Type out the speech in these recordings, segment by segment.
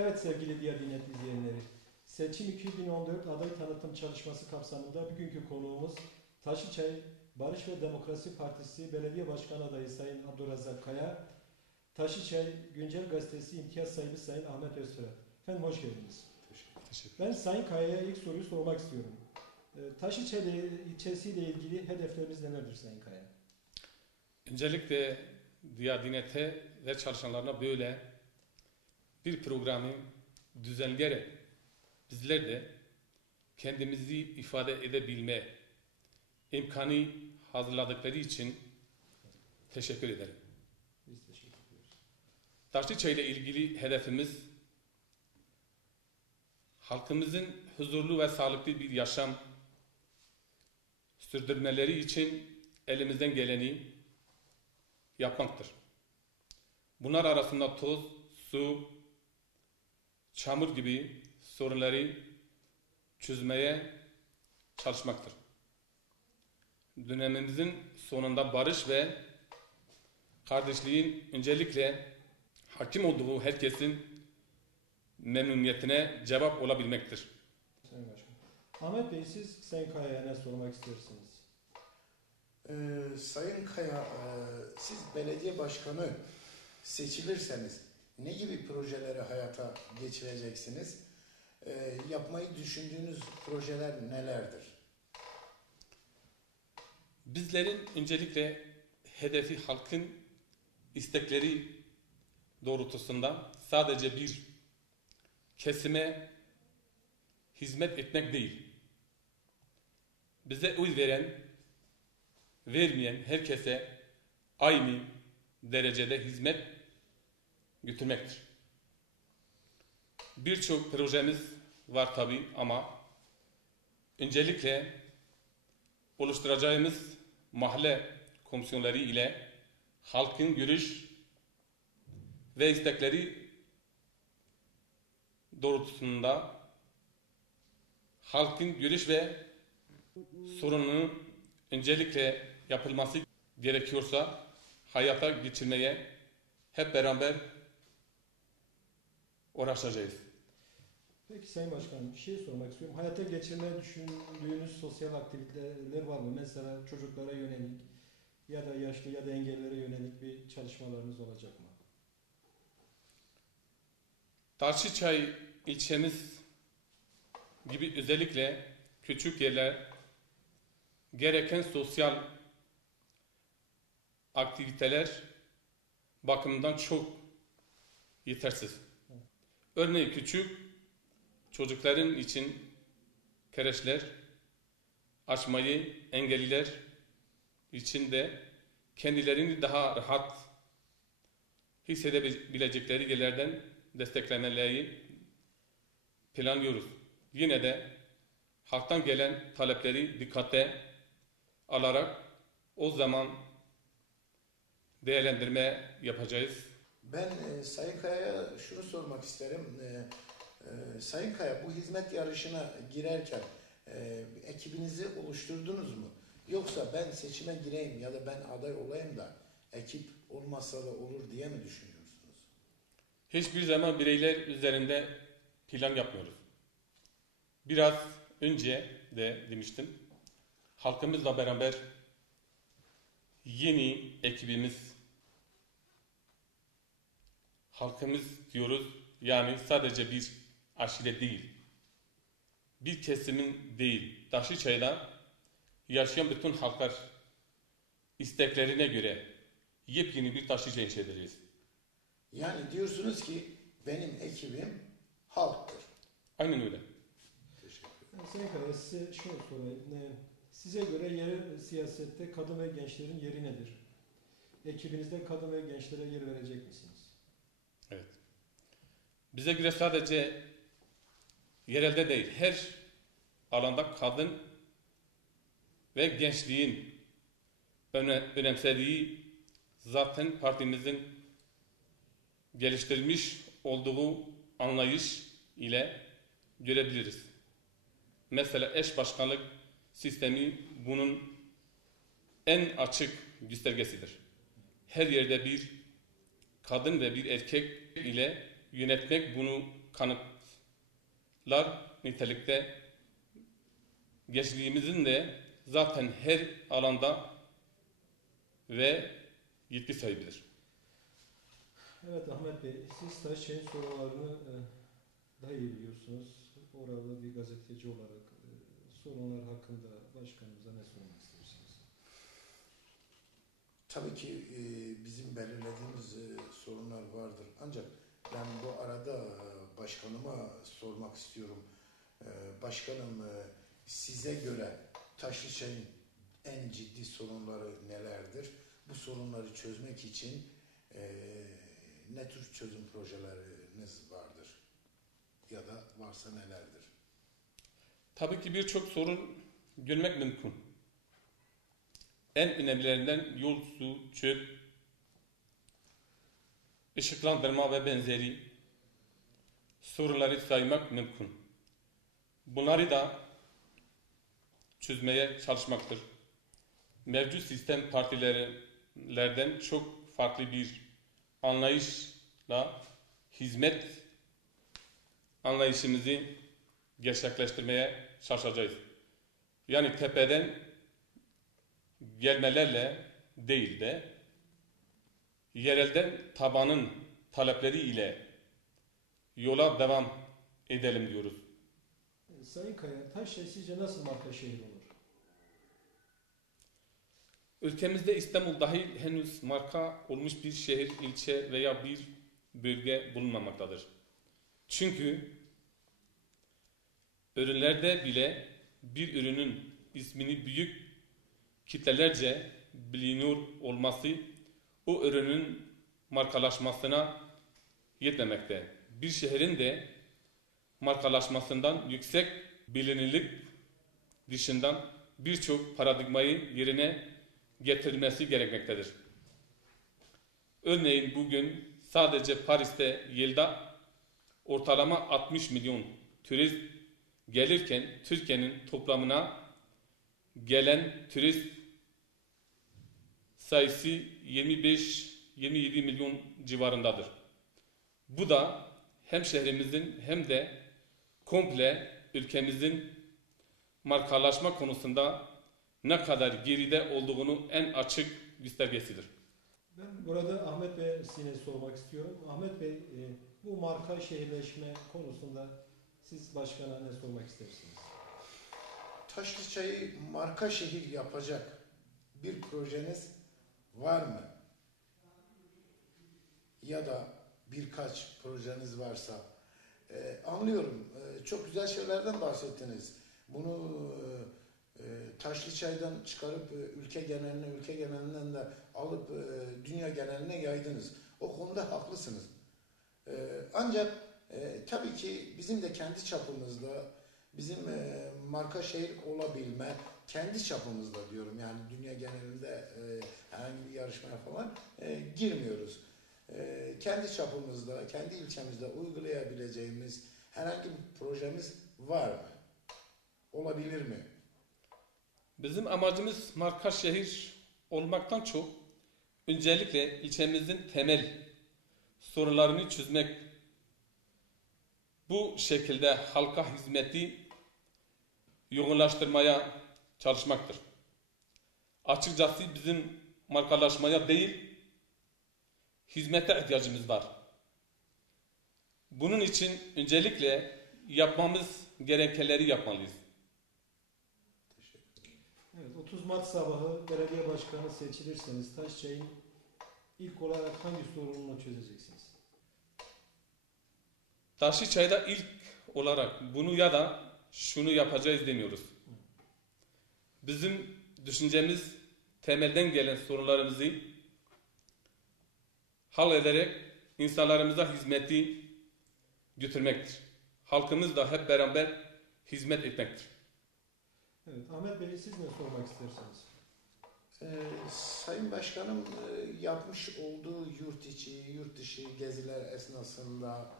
Evet sevgili Diğer Dinet izleyenleri, Seçim 2014 aday tanıtım çalışması kapsamında bugünkü konuğumuz Taşıçay Barış ve Demokrasi Partisi Belediye Başkan Adayı Sayın Abdurrazak Kaya, Taşıçay Güncel Gazetesi imtiyaz sahibi Sayın Ahmet Öztürk. Efendim hoş geldiniz. Teşekkür Ben Sayın Kaya'ya ilk soruyu sormak istiyorum. Ee, Taşıçay ilçesiyle ilgili hedeflerimiz nelerdir Sayın Kaya? Öncelikle Diyadinet'e ve çalışanlarına böyle bir programı düzenleyerek bizler de kendimizi ifade edebilme imkanı hazırladıkları için teşekkür ederim. Biz teşekkür ediyoruz. Taşlıçay ile ilgili hedefimiz halkımızın huzurlu ve sağlıklı bir yaşam sürdürmeleri için elimizden geleni yapmaktır. Bunlar arasında toz, su, çamur gibi sorunları çözmeye çalışmaktır. Dönemimizin sonunda barış ve kardeşliğin öncelikle hakim olduğu herkesin memnuniyetine cevap olabilmektir. Sayın Başkan. Ahmet Bey siz Sayın Kaya'ya ne sormak istersiniz? Ee, Sayın Kaya, e, siz belediye başkanı seçilirseniz ne gibi projeleri hayata geçireceksiniz? Ee, yapmayı düşündüğünüz projeler nelerdir? Bizlerin öncelikle hedefi halkın istekleri doğrultusunda sadece bir kesime hizmet etmek değil. Bize oy veren, vermeyen herkese aynı derecede hizmet götürmektir. Birçok projemiz var tabi ama öncelikle oluşturacağımız mahalle komisyonları ile halkın görüş ve istekleri doğrultusunda halkın görüş ve sorununun öncelikle yapılması gerekiyorsa hayata geçirmeye hep beraber uğraşacağız. Peki Sayın Başkanım bir şey sormak istiyorum. Hayata geçirmeyi düşündüğünüz sosyal aktiviteler var mı? Mesela çocuklara yönelik ya da yaşlı ya da engellilere yönelik bir çalışmalarınız olacak mı? Tarçıçay ilçemiz gibi özellikle küçük yerler gereken sosyal aktiviteler bakımından çok yetersiz. Örneğin küçük çocukların için kreşler açmayı engelliler için de kendilerini daha rahat hissedebilecekleri yerlerden desteklemeleri planlıyoruz. Yine de halktan gelen talepleri dikkate alarak o zaman değerlendirme yapacağız. Ben e, Sayın Kaya'ya şunu sormak isterim. E, e, Sayın Kaya bu hizmet yarışına girerken e, ekibinizi oluşturdunuz mu? Yoksa ben seçime gireyim ya da ben aday olayım da ekip olmazsa da olur diye mi düşünüyorsunuz? Hiçbir zaman bireyler üzerinde plan yapmıyoruz. Biraz önce de demiştim. Halkımızla beraber yeni ekibimiz halkımız diyoruz yani sadece bir aşire değil bir kesimin değil Taşlıçay'da yaşayan bütün halklar isteklerine göre yepyeni bir Taşlıçay inşa edeceğiz. Yani diyorsunuz ki benim ekibim halktır. Aynen öyle. Sayın Kaya size şunu sorayım. Size göre yerel siyasette kadın ve gençlerin yeri nedir? Ekibinizde kadın ve gençlere yer verecek misiniz? Bize göre sadece yerelde değil, her alanda kadın ve gençliğin öne- önemsediği zaten partimizin geliştirmiş olduğu anlayış ile görebiliriz. Mesela eş başkanlık sistemi bunun en açık göstergesidir. Her yerde bir kadın ve bir erkek ile yönetmek bunu kanıtlar nitelikte geçtiğimizin de zaten her alanda ve yetki sahibidir. Evet Ahmet Bey, siz Taşçay'ın sorunlarını e, daha iyi biliyorsunuz. Oralı bir gazeteci olarak e, sorunlar hakkında başkanımıza ne sormak istersiniz? Tabii ki e, bizim belirlediğimiz sorunlar vardır. Ancak ben bu arada e, başkanıma sormak istiyorum. E, başkanım e, size göre Taşlıçay'ın en ciddi sorunları nelerdir? Bu sorunları çözmek için ne tür çözüm projeleriniz vardır? Ya da varsa nelerdir? Tabii ki birçok sorun görmek mümkün. En önemlilerinden yol, su, çöp, ışıklandırma ve benzeri sorunları saymak mümkün. Bunları da çözmeye çalışmaktır. Mevcut sistem partilerden çok farklı bir anlayışla hizmet anlayışımızı gerçekleştirmeye çalışacağız. Yani tepeden gelmelerle değil de yerelden tabanın talepleri ile yola devam edelim diyoruz. E, Sayın Kaya, Taşçay sizce nasıl marka şehir olur? Ülkemizde İstanbul dahil henüz marka olmuş bir şehir, ilçe veya bir bölge bulunmamaktadır. Çünkü ürünlerde bile bir ürünün ismini büyük kitlelerce biliniyor olması o ürünün markalaşmasına yetmemekte. Bir şehrin de markalaşmasından yüksek bilinirlik dışından birçok paradigmayı yerine getirilmesi gerekmektedir. Örneğin bugün sadece Paris'te yılda ortalama 60 milyon turist gelirken Türkiye'nin toplamına gelen turist sayısı 25-27 milyon civarındadır. Bu da hem şehrimizin hem de komple ülkemizin markalaşma konusunda ne kadar geride olduğunu en açık göstergesidir. Ben burada Ahmet Bey'e size sormak istiyorum. Ahmet Bey, e, bu marka şehirleşme konusunda siz başkana ne sormak istersiniz? Taşlıçay'ı marka şehir yapacak bir projeniz var mı? Ya da birkaç projeniz varsa e, anlıyorum. E, çok güzel şeylerden bahsettiniz. Bunu e, Taşlıçay'dan çıkarıp e, ülke geneline, ülke genelinden de alıp e, dünya geneline yaydınız. O konuda haklısınız. E, ancak e, tabii ki bizim de kendi çapımızda bizim e, marka şehir olabilme kendi çapımızda diyorum yani dünya genelinde e, herhangi bir yarışmaya falan e, girmiyoruz. E, kendi çapımızda, kendi ilçemizde uygulayabileceğimiz herhangi bir projemiz var mı? Olabilir mi? Bizim amacımız marka şehir olmaktan çok öncelikle ilçemizin temel sorunlarını çözmek. Bu şekilde halka hizmeti yoğunlaştırmaya çalışmaktır. Açıkçası bizim markalaşmaya değil, hizmete ihtiyacımız var. Bunun için öncelikle yapmamız gerekenleri yapmalıyız. Evet, 30 Mart sabahı belediye başkanı seçilirseniz Taşçay'ın ilk olarak hangi sorununu çözeceksiniz? Taşlıçay'da ilk olarak bunu ya da şunu yapacağız demiyoruz. Bizim düşüncemiz temelden gelen sorunlarımızı hal ederek insanlarımıza hizmeti götürmektir. Halkımız da hep beraber hizmet etmektir. Evet, Ahmet Bey siz ne sormak istersiniz? Ee, Sayın Başkanım e, yapmış olduğu yurt içi, yurt dışı geziler esnasında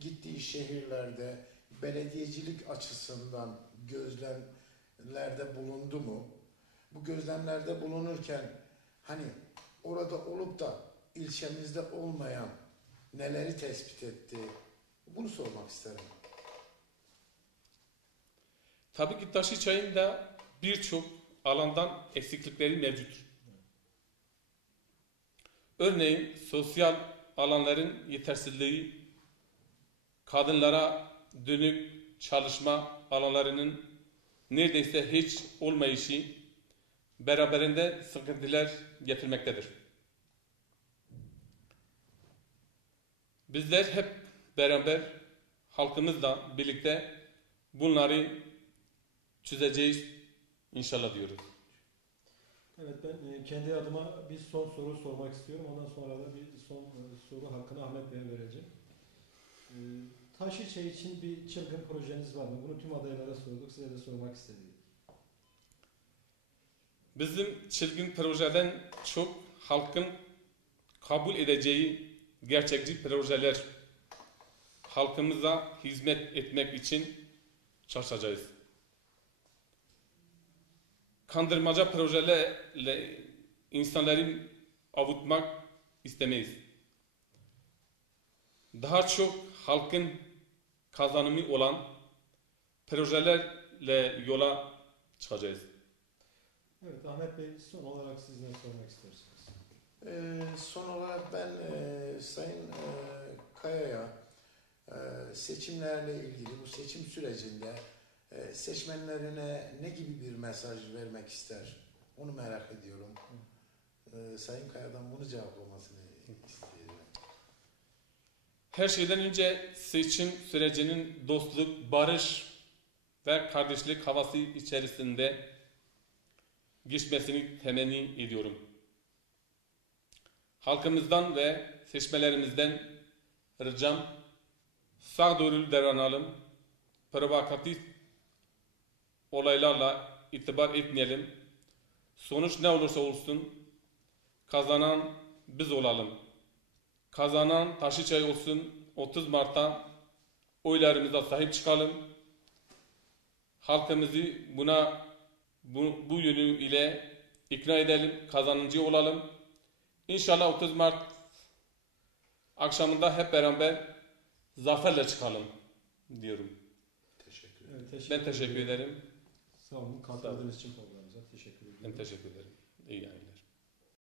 gittiği şehirlerde belediyecilik açısından gözlemlerde bulundu mu? Bu gözlemlerde bulunurken hani orada olup da ilçemizde olmayan neleri tespit etti? bunu sormak isterim. Tabii ki taşı çayın da birçok alandan eksiklikleri mevcuttur. Örneğin sosyal alanların yetersizliği, kadınlara dönük çalışma alanlarının neredeyse hiç olmayışı beraberinde sıkıntılar getirmektedir. Bizler hep beraber halkımızla birlikte bunları çözeceğiz inşallah diyoruz. Evet ben e, kendi adıma bir son soru sormak istiyorum. Ondan sonra da bir son e, soru hakkını Ahmet Bey'e vereceğim. E, Taşlıçay için bir çılgın projeniz var mı? Bunu tüm adaylara sorduk. Size de sormak istedik. Bizim çılgın projeden çok halkın kabul edeceği gerçekçi projeler halkımıza hizmet etmek için çalışacağız. Kandırmaca projelerle insanları avutmak istemeyiz. Daha çok halkın kazanımı olan projelerle yola çıkacağız. Evet Ahmet Bey son olarak siz ne sormak istersiniz? Ee, son olarak ben e, Sayın e, Kaya'ya e, seçimlerle ilgili bu seçim sürecinde e, seçmenlerine ne gibi bir mesaj vermek ister? Onu merak ediyorum. E, Sayın Kaya'dan bunu cevaplamasını istiyorum. Her şeyden önce seçim sürecinin dostluk, barış ve kardeşlik havası içerisinde geçmesini temenni ediyorum. Halkımızdan ve seçmelerimizden ricam sağduyulu davranalım, provokatif olaylarla itibar etmeyelim. Sonuç ne olursa olsun kazanan biz olalım. Kazanan Taşlıçay olsun 30 Mart'ta oylarımıza sahip çıkalım. Halkımızı buna bu, bu yönü ile ikna edelim, kazanıcı olalım. İnşallah 30 Mart akşamında hep beraber zaferle çıkalım diyorum. Teşekkür ederim. Evet, teşekkür Ben teşekkür ederim. Sağ olun. Katıldığınız için programımıza teşekkür ederim. Ben teşekkür ederim. İyi yayınlar.